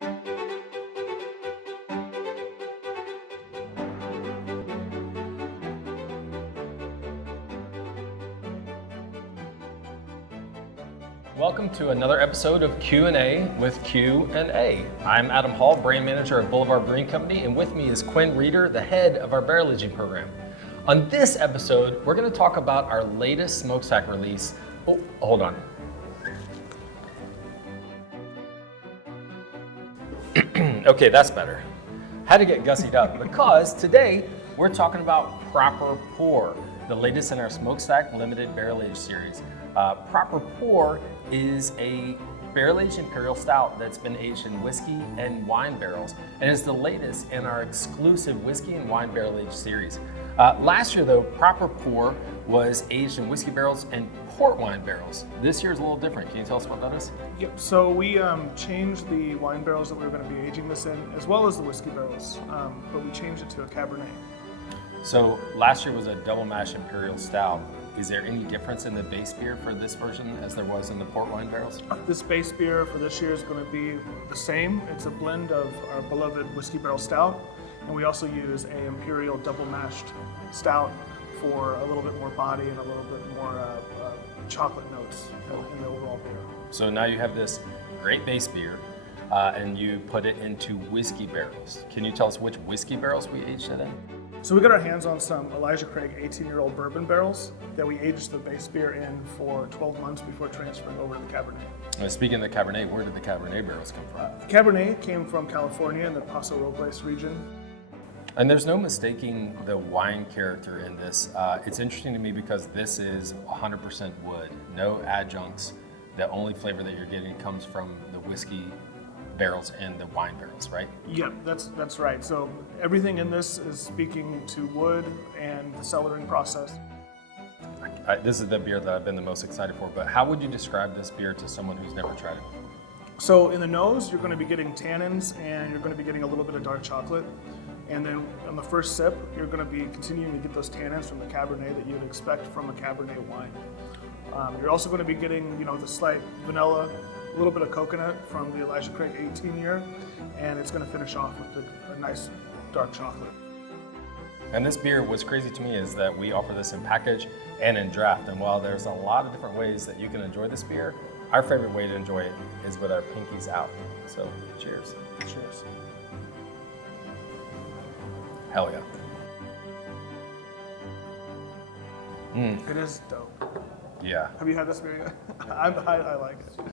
Welcome to another episode of Q&A with Q&A. I'm Adam Hall, brand manager at Boulevard Brewing Company, and with me is Quinn Reeder, the head of our barrel aging program. On this episode, we're going to talk about our latest smokestack release. Oh, hold on. Okay, that's better. Had to get gussied up because today we're talking about Proper Pour, the latest in our smokestack limited barrel age series. Proper Pour is a barrel-aged Imperial Stout that's been aged in whiskey and wine barrels, and is the latest in our exclusive whiskey and wine barrel-aged series. Last year, though, Proper Pour was aged in whiskey barrels and port wine barrels. This year's a little different. Can you tell us what that is? Yep, so we changed the wine barrels that we were going to be aging this in, as well as the whiskey barrels, but we changed it to a Cabernet. So last year was a double mash Imperial Stout. Is there any difference in the base beer for this version as there was in the port wine barrels? This base beer for this year is going to be the same. It's a blend of our beloved whiskey barrel stout, and we also use a Imperial double mashed stout for a little bit more body and a little bit more chocolate notes in the overall beer. So now you have this great base beer, and you put it into whiskey barrels. Can you tell us which whiskey barrels we aged it in? So we got our hands on some Elijah Craig 18-year-old bourbon barrels that we aged the base beer in for 12 months before transferring over to the Cabernet. Speaking of the Cabernet, where did the Cabernet barrels come from? The Cabernet came from California in the Paso Robles region. And there's no mistaking the wine character in this. It's interesting to me because this is 100% wood, no adjuncts. The only flavor that you're getting comes from the whiskey barrels and the wine barrels, right? Yep, that's right. So everything in this is speaking to wood and the cellaring process. This is the beer that I've been the most excited for, but how would you describe this beer to someone who's never tried it? So in the nose, you're going to be getting tannins and you're going to be getting a little bit of dark chocolate. And then on the first sip, you're going to be continuing to get those tannins from the Cabernet that you'd expect from a Cabernet wine. You're also going to be getting, the slight vanilla, a little bit of coconut from the Elijah Craig 18-year, and it's going to finish off with a nice dark chocolate. And this beer, what's crazy to me is that we offer this in package and in draft. And while there's a lot of different ways that you can enjoy this beer, our favorite way to enjoy it is with our pinkies out. So cheers. Cheers. Hell yeah. It is dope. Yeah. Have you had this beer yet? I like it.